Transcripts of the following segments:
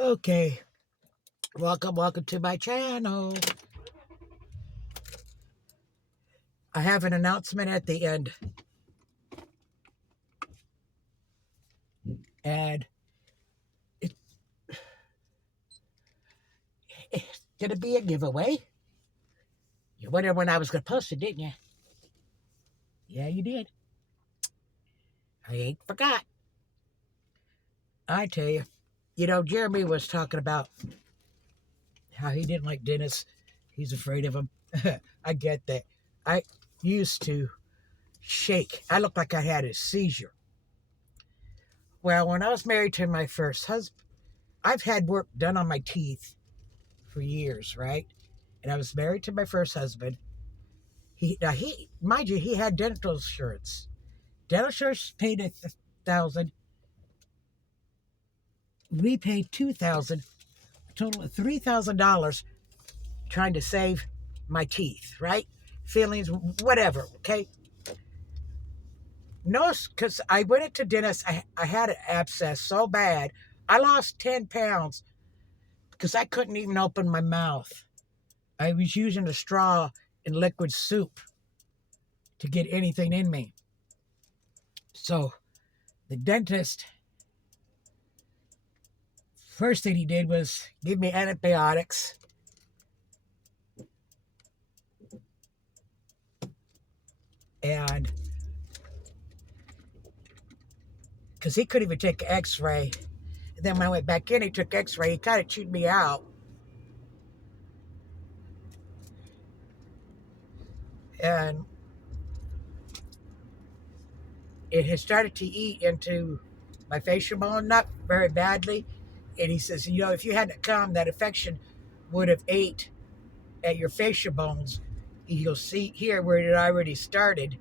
Okay, welcome to my channel. I have an announcement at the end, and it, it's gonna be a giveaway. You wondered when I was gonna post it, didn't you? Yeah, you did. I ain't forgot. I tell you, Jeremy was talking about how he didn't like Dennis. He's afraid of him. I get that. I used to shake. I looked like I had a seizure. Well, when I was married to my first husband, I've had work done on my teeth for years, right? And I was married to my first husband. Mind you, he had dental insurance. Dental insurance paid 1,000. We paid 2,000. A total of $3,000 trying to save my teeth, right? Feelings, whatever. Okay. No, because I went into dentist. I had an abscess so bad. I lost 10 pounds because I couldn't even open my mouth. I was using a straw in liquid soup to get anything in me. So the dentist, first thing he did was give me antibiotics. And because he couldn't even take an x-ray. And then when I went back in, he took x-ray. He kind of chewed me out. And it had started to eat into my facial bone, not very badly. And he says, if you hadn't come, that infection would have ate at your facial bones. You'll see here where it already started.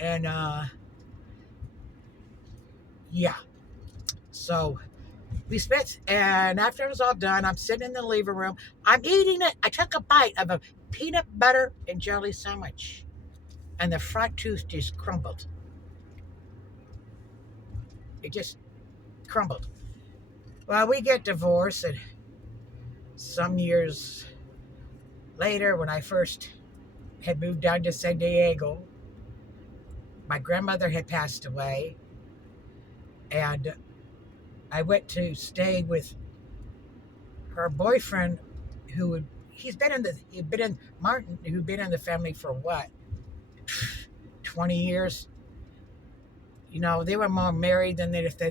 And yeah. So we spent, and after it was all done, I'm sitting in the living room. I'm eating it. I took a bite of a peanut butter and jelly sandwich, and the front tooth just crumbled. It just crumbled. Well, we get divorced, and some years later, when I first had moved down to San Diego, my grandmother had passed away, and I went to stay with her boyfriend, who he'd been in Martin, who'd been in the family for what, 20 years. They were more married than if they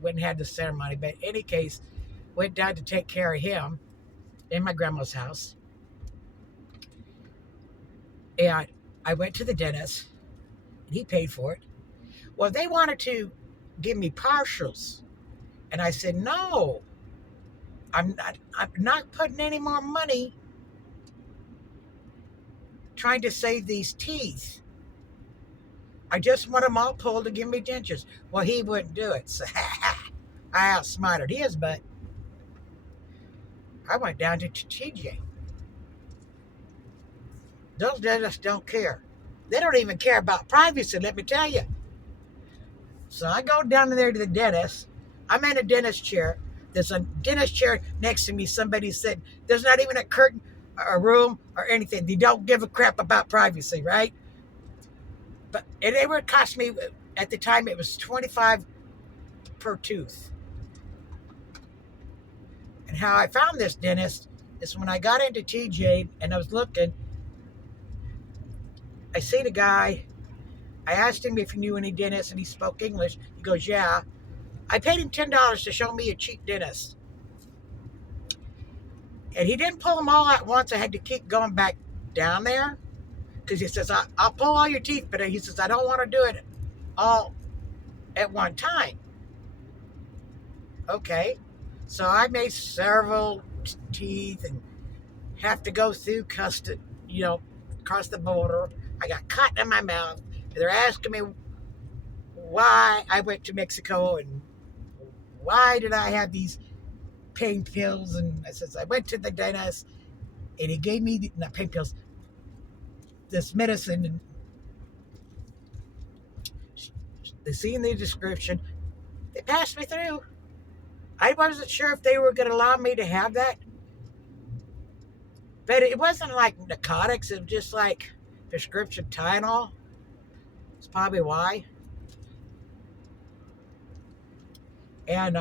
went and had the ceremony. But in any case, went down to take care of him in my grandma's house. And I went to the dentist, and he paid for it. Well, they wanted to give me partials. And I said, no, I'm not putting any more money trying to save these teeth. I just want them all pulled to give me dentures. Well, he wouldn't do it. So I outsmarted his, but I went down to TJ. Those dentists don't care. They don't even care about privacy, let me tell you. So I go down there to the dentist. I'm in a dentist chair. There's a dentist chair next to me. Somebody said there's not even a curtain or a room or anything. They don't give a crap about privacy, right? But it would cost me, at the time, it was $25 per tooth. And how I found this dentist is when I got into TJ and I was looking, I see the guy. I asked him if he knew any dentists, and he spoke English. He goes, yeah. I paid him $10 to show me a cheap dentist. And he didn't pull them all at once. I had to keep going back down there because he says, I'll pull all your teeth, but he says, I don't want to do it all at one time. Okay. So I made several teeth and have to go through custody, across the border. I got cotton in my mouth. They're asking me why I went to Mexico and why did I have these pain pills. And I says, I went to the dentist and he gave me, not pain pills, this medicine. And They seen the description. They passed me through. I wasn't sure if they were going to allow me to have that, but it wasn't like narcotics. It was just like prescription Tylenol. That's probably why. And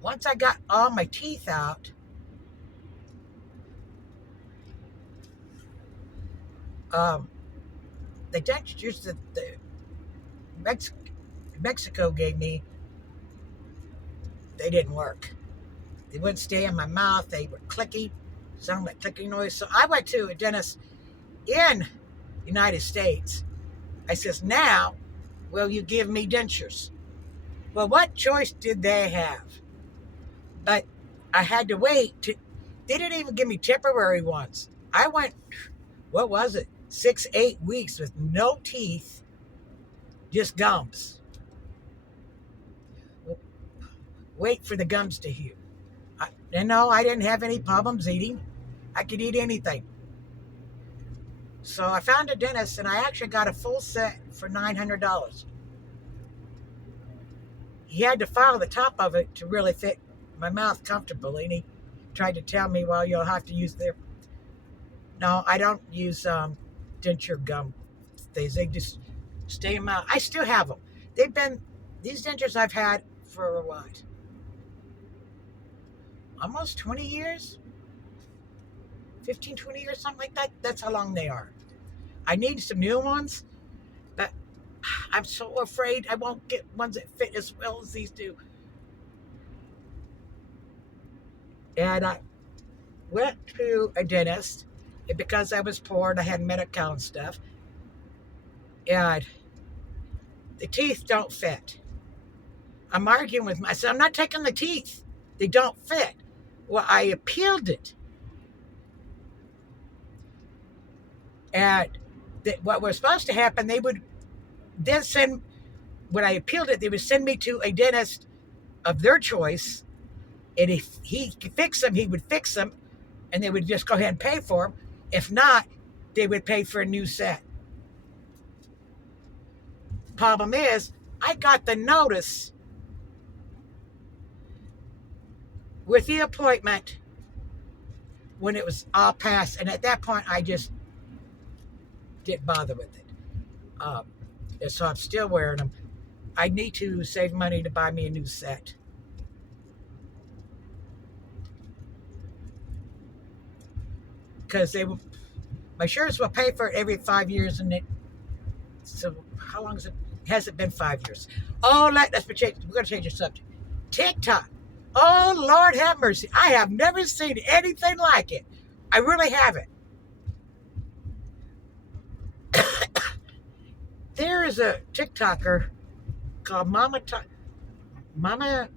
once I got all my teeth out, um, the dentures that the Mexico gave me, they didn't work. They wouldn't stay in my mouth. They were clicking, sounded like clicking noise. So I went to a dentist in the United States. I says, now, will you give me dentures? Well, what choice did they have? But I had to wait. They didn't even give me temporary ones. I went, what was it, 6-8 weeks with no teeth, just gums. Wait for the gums to heal. And no, I didn't have any problems eating. I could eat anything. So I found a dentist, and I actually got a full set for $900. He had to file the top of it to really fit my mouth comfortably, and he tried to tell me, well, you'll have to use their... No, I don't use denture gum things. They just stay in my mouth. I still have them. These dentures I've had for what? Almost 20 years? 15, 20 years, something like that. That's how long they are. I need some new ones, but I'm so afraid I won't get ones that fit as well as these do. And I went to a dentist, and because I was poor and I had medical and stuff, and the teeth don't fit. I'm arguing with myself. I'm not taking the teeth. They don't fit. Well, I appealed it. And what was supposed to happen, they would then send, when I appealed it, they would send me to a dentist of their choice. And if he could fix them, he would fix them. And they would just go ahead and pay for them. If not, they would pay for a new set. Problem is, I got the notice with the appointment when it was all passed. And at that point, I just didn't bother with it. And so I'm still wearing them. I need to save money to buy me a new set. Because my insurance will pay for it every 5 years, and so how long has it been 5 years? Oh, we're going to change the subject. TikTok. Oh, Lord have mercy. I have never seen anything like it. I really haven't. There is a TikToker called Mama Tot 99.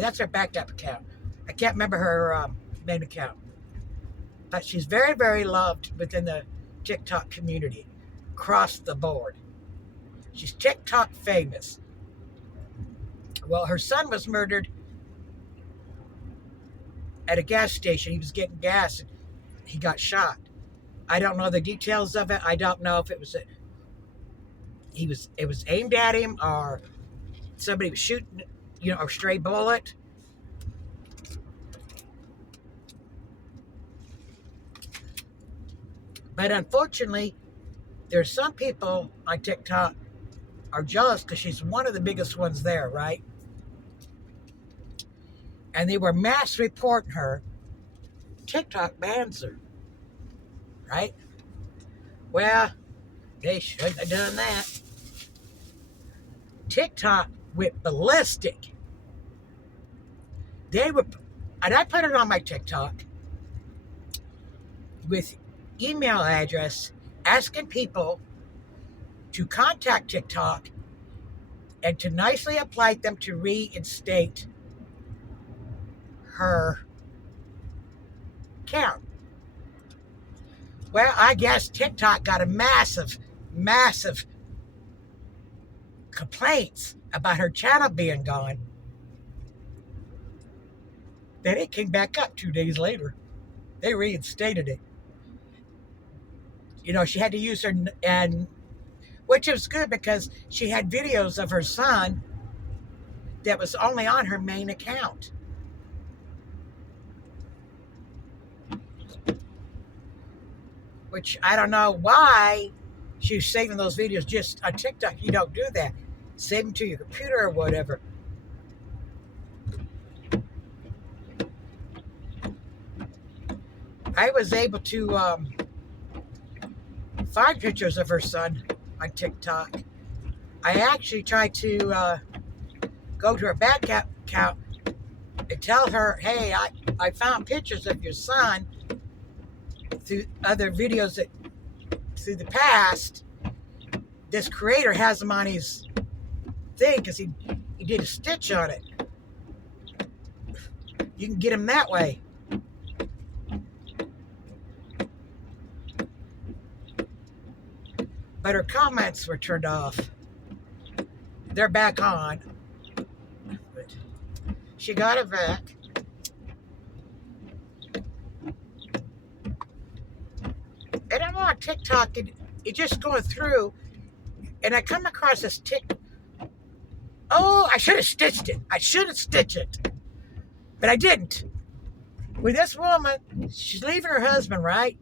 That's her backed up account. I can't remember her main account. But she's very, very loved within the TikTok community, across the board. She's TikTok famous. Well, her son was murdered at a gas station. He was getting gas, and he got shot. I don't know the details of it. I don't know if it was it was aimed at him, or somebody was shooting, a stray bullet. But unfortunately, there's some people on TikTok are jealous because she's one of the biggest ones there, right? And they were mass reporting her. TikTok bans her, right? Well, they shouldn't have done that. TikTok went ballistic. And I put it on my TikTok with email address asking people to contact TikTok and to nicely invite them to reinstate her account. Well, I guess TikTok got a massive complaints about her channel being gone. Then it came back up 2 days later. They reinstated it. She had to use her, and which was good because she had videos of her son that was only on her main account. Which I don't know why she's saving those videos just on TikTok. You don't do that. Save them to your computer or whatever. I was able to find pictures of her son on TikTok. I actually tried to go to her bank account and tell her, hey, I found pictures of your son through other videos that through the past. This creator has them on his thing because he did a stitch on it. You can get him that way. But her comments were turned off. They're back on. But she got it back. And I'm on TikTok, and it's just going through, and I come across this Oh, I should have stitched it. I should have stitched it. But I didn't. With this woman, she's leaving her husband, right?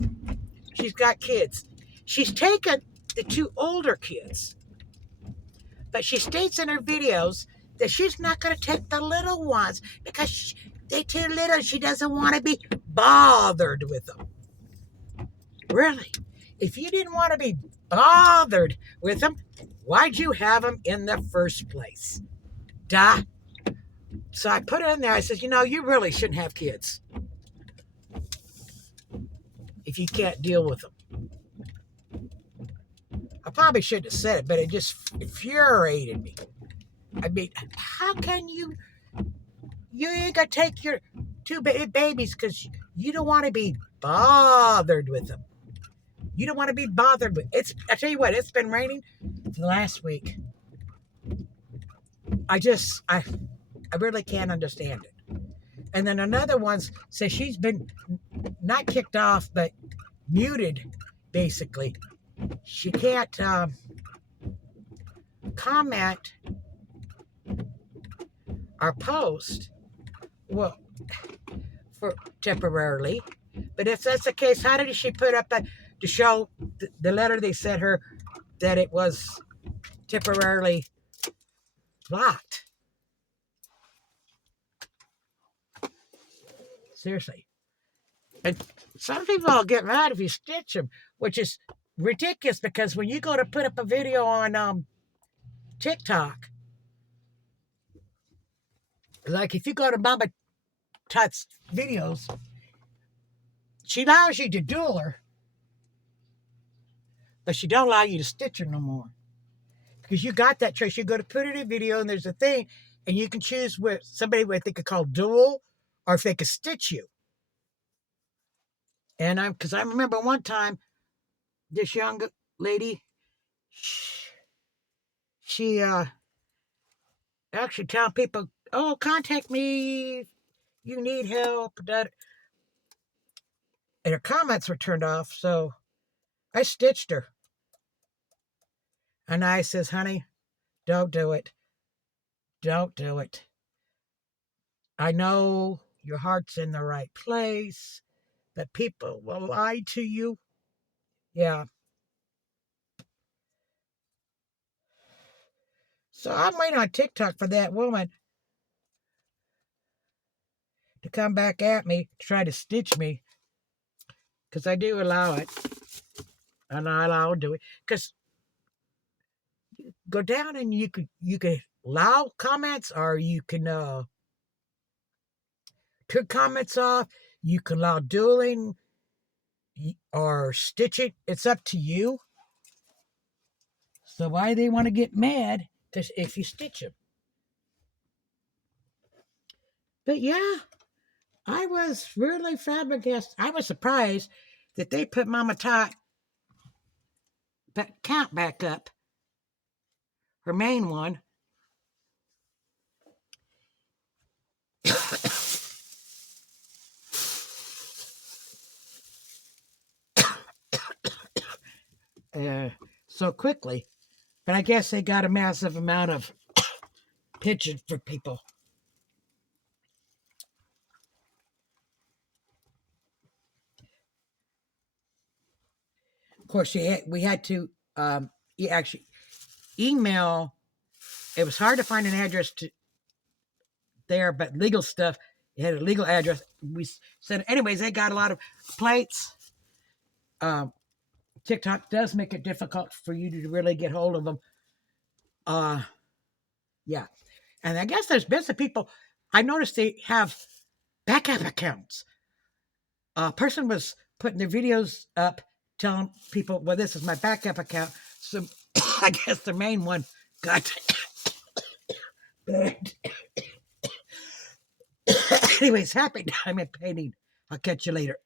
She's got kids. She's taken the two older kids. But she states in her videos that she's not going to take the little ones because they're too little. She doesn't want to be bothered with them. Really? If you didn't want to be bothered with them, why'd you have them in the first place? Duh. So I put it in there. I said, you really shouldn't have kids if you can't deal with them. I probably shouldn't have said it, but it just infuriated me. I mean, how can you ain't gonna take your two babies because you don't want to be bothered with them. You don't want to be bothered with I tell you what, it's been raining for the last week. I really can't understand it. And then another one says she's been not kicked off, but muted, basically. She can't comment or post, well, for temporarily. But if that's the case, how did she put up to show the letter they sent her that it was temporarily blocked? Seriously. And some people will get mad if you stitch them, which is ridiculous because when you go to put up a video on TikTok, like if you go to Mama Tut's videos, she allows you to duel her, but she don't allow you to stitch her no more. Because you got that choice. You go to put it in a video and there's a thing, and you can choose where somebody what they could call duel or if they could stitch you. And because I remember one time, this young lady, she actually telling people, oh, contact me, you need help. And her comments were turned off, so I stitched her. And I says, honey, don't do it. Don't do it. I know your heart's in the right place, but people will lie to you. Yeah. So I'm waiting on TikTok for that woman to come back at me to try to stitch me. Because I do allow it. And I'll do it. Because go down and you could allow comments or you can turn comments off. You can allow dueling or stitching. It's up to you. So why they want to get mad if you stitch them? But yeah, I was really flabbergasted. I was surprised that they put Mama Tot count back up, her main one. so quickly. But I guess they got a massive amount of pigeons for people. Of course, we had to actually email. It was hard to find an address to there, but legal stuff. It had a legal address. We said, anyways, they got a lot of plates. TikTok does make it difficult for you to really get hold of them. Yeah. And I guess there's been some people, I noticed they have backup accounts. A person was putting their videos up, telling people, well, this is my backup account. So I guess the main one got banned. Anyways, happy diamond painting. I'll catch you later.